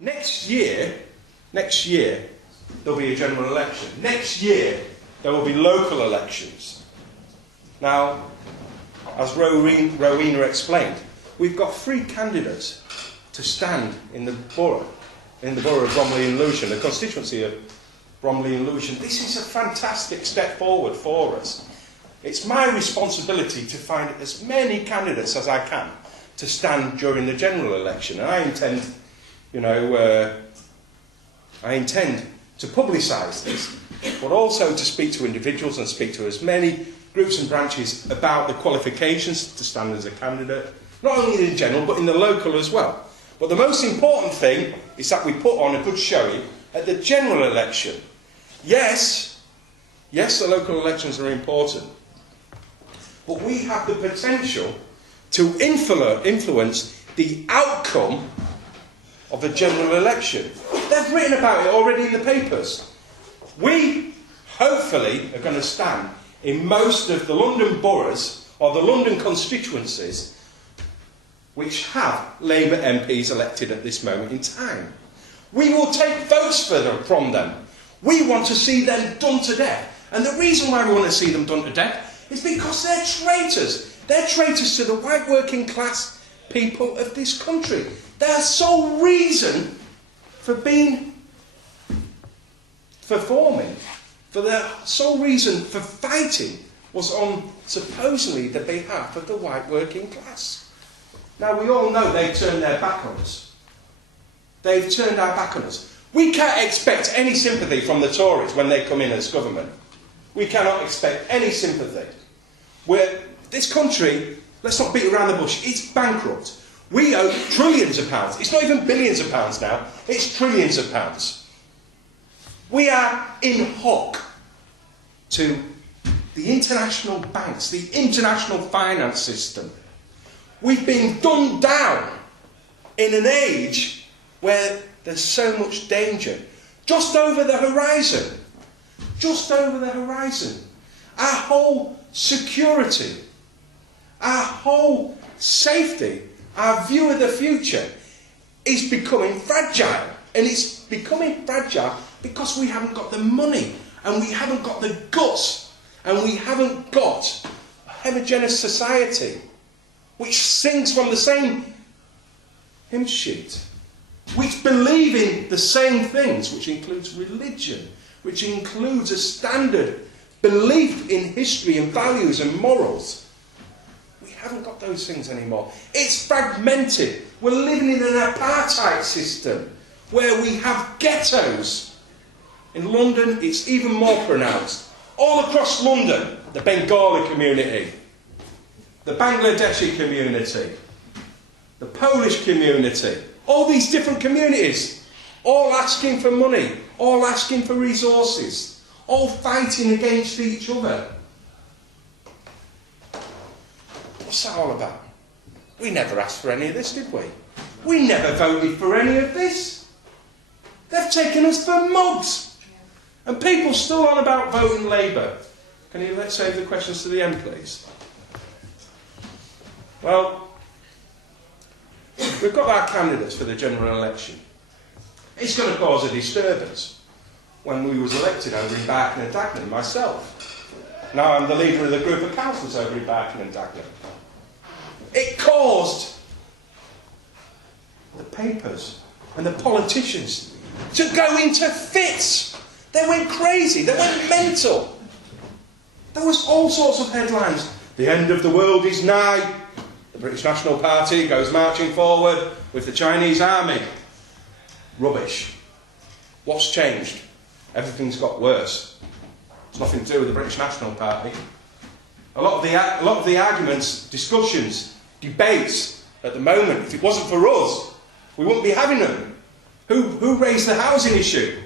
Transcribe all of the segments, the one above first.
Next year, there'll be a general election. Next year, there will be local elections. Now, as Rowena explained, we've got 3 candidates to stand in the borough of Bromley and Lewisham, the constituency of Bromley and Lewisham. This is a fantastic step forward for us. It's my responsibility to find as many candidates as I can to stand during the general election. And I intend, to publicise this, but also to speak to individuals and speak to as many groups and branches about the qualifications to stand as a candidate, not only in general, but in the local as well. But the most important thing is that we put on a good showing at the general election. Yes, the local elections are important, but we have the potential to influence the outcome of the general election. They've written about it already in the papers. We, hopefully, are going to stand in most of the London boroughs or the London constituencies which have Labour MPs elected at this moment in time. We will take votes from them. We want to see them done to death. And the reason why we want to see them done to death is because they're traitors. They're traitors to the white working class people of this country. Their sole reason for their sole reason for fighting was on supposedly the behalf of the white working class. Now we all know they've turned their back on us. They've turned our back on us. We can't expect any sympathy from the Tories when they come in as government. We cannot expect any sympathy. This country, let's not beat around the bush, it's bankrupt. We owe trillions of pounds. It's not even billions of pounds now, it's trillions of pounds. We are in hock to the international banks, the international finance system. We've been dumbed down in an age where there's so much danger. Just over the horizon. Just over the horizon. Our whole security, our whole safety, our view of the future is becoming fragile. And it's becoming fragile because we haven't got the money and we haven't got the guts and we haven't got a homogeneous society which sings from the same hymn sheet, which believe in the same things, which includes religion, which includes a standard belief in history and values and morals. We haven't got those things anymore. It's fragmented. We're living in an apartheid system where we have ghettos. In London, it's even more pronounced. All across London, the Bengali community, the Bangladeshi community, the Polish community, all these different communities, all asking for money, all asking for resources, all fighting against each other. What's that all about? We never asked for any of this, did we? We never voted for any of this. They've taken us for mugs. And people still on about voting Labour. Can you let's save the questions to the end, please? Well, we've got our candidates for the general election. It's going to cause a disturbance. When we was elected over in Barking and Dagenham, myself. Now I'm the leader of the group of councillors over in Barking and Dagenham. It caused the papers and the politicians to go into fits. They went crazy. They went mental. There was all sorts of headlines. The end of the world is nigh. The British National Party goes marching forward with the Chinese army. Rubbish. What's changed? Everything's got worse. It's nothing to do with the British National Party. A lot of the arguments, discussions, debates at the moment, if it wasn't for us, we wouldn't be having them. Who raised the housing issue?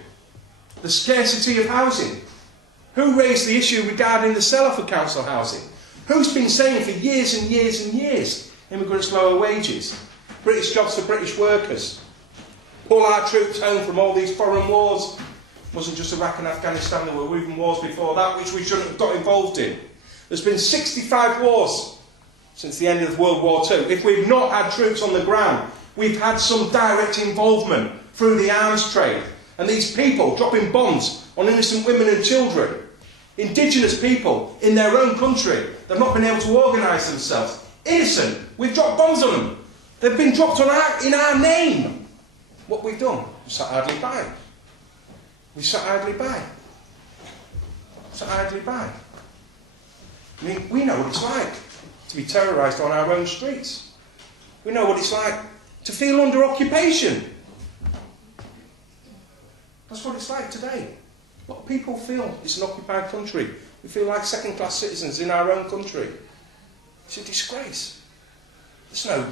The scarcity of housing? Who raised the issue regarding the sell-off of council housing? Who's been saying for years and years and years, immigrants' lower wages, British jobs for British workers, pull our troops home from all these foreign wars? It wasn't just Iraq and Afghanistan, there were even wars before that, which we shouldn't have got involved in. There's been 65 wars since the end of World War II. If we've not had troops on the ground, we've had some direct involvement through the arms trade. And these people dropping bombs on innocent women and children. Indigenous people in their own country. They've not been able to organise themselves. Innocent. We've dropped bombs on them. They've been dropped in our name. What we've done? We've sat idly by. We've sat idly by. Sat idly by. I mean, we know what it's like to be terrorised on our own streets. We know what it's like to feel under occupation. That's what it's like today. What people feel it's an occupied country. We feel like second-class citizens in our own country. It's a disgrace. There's no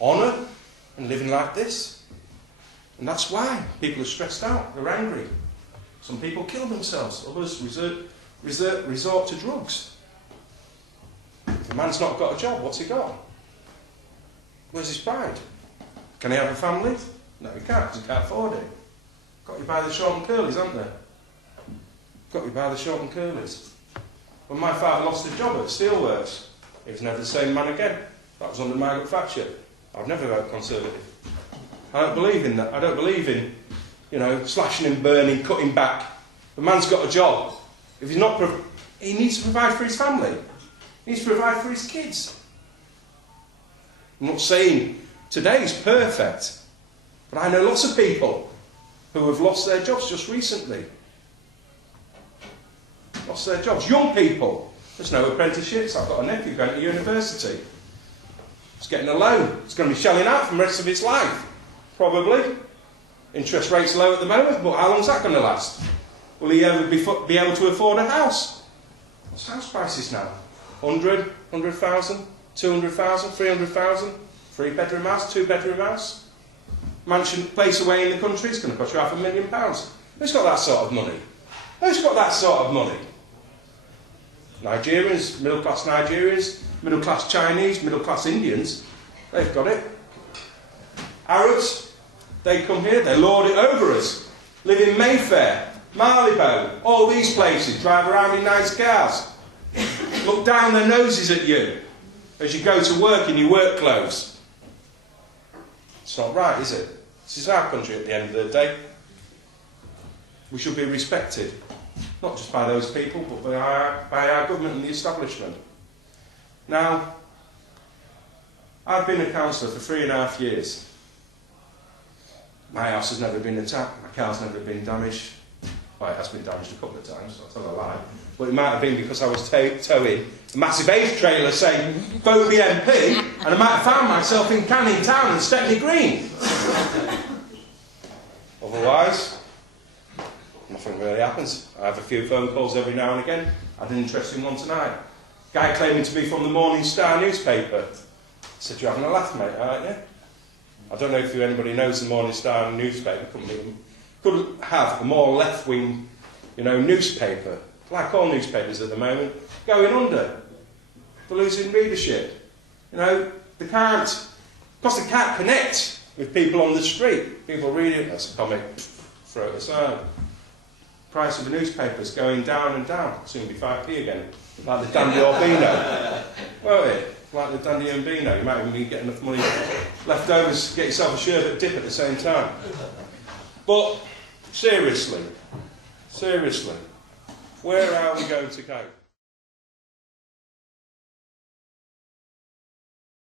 honour in living like this. And that's why people are stressed out. They're angry. Some people kill themselves. Others resort to drugs. If a man's not got a job, what's he got? Where's his pride? Can he have a family? No, he can't, because he can't afford it. Got you by the short and curlies, haven't they? Got you by the short and curlies. When my father lost his job at Steelworks, he was never the same man again. That was under Margaret Thatcher. I've never voted Conservative. I don't believe in that. I don't believe in, slashing and burning, cutting back. The man's got a job. If he's not, he needs to provide for his family. He needs to provide for his kids. I'm not saying today's perfect, but I know lots of people who have lost their jobs just recently. Lost their jobs. Young people. There's no apprenticeships. I've got a nephew going to university. He's getting a loan. He's going to be shelling out for the rest of his life. Probably. Interest rates low at the moment, but how long is that going to last? Will he ever be able to afford a house? What's house prices now? 100, 100,000, 200,000, 300,000? 3-bedroom house, 2-bedroom house? Mansion place away in the country, it's going to cost you £500,000. Who's got that sort of money? Who's got that sort of money? Nigerians, middle-class Nigerians, middle-class Chinese, middle-class Indians, they've got it. Arabs, they come here, they lord it over us. Live in Mayfair, Marylebone, all these places, drive around in nice cars. Look down their noses at you as you go to work in your work clothes. It's not right, is it? This is our country at the end of the day. We should be respected, not just by those people, but by our government and the establishment. Now, I've been a councillor for 3.5 years. My house has never been attacked, my car's never been damaged. Well, it has been damaged a couple of times, I'll tell a lie. But it might have been because I was towing a massive Ace trailer saying, vote BNP, and I might have found myself in Canning Town and Stepney Green. Otherwise, nothing really happens. I have a few phone calls every now and again. I had an interesting one tonight. Guy claiming to be from the Morning Star newspaper. I said, you're having a laugh, mate, aren't you? I don't know if anybody knows the Morning Star newspaper company. Could have a more left-wing, newspaper, like all newspapers at the moment, going under. They're losing readership. They can't, because they can't connect with people on the street. People read it, that's a comic, throw it aside. Price of a newspaper is going down and down. It'll soon be 5p again, like the Dandy Orbino. Won't it? Like the Dandy Orbino. You might even get enough money left over to get yourself a sherbet dip at the same time. But seriously, where are we going to go?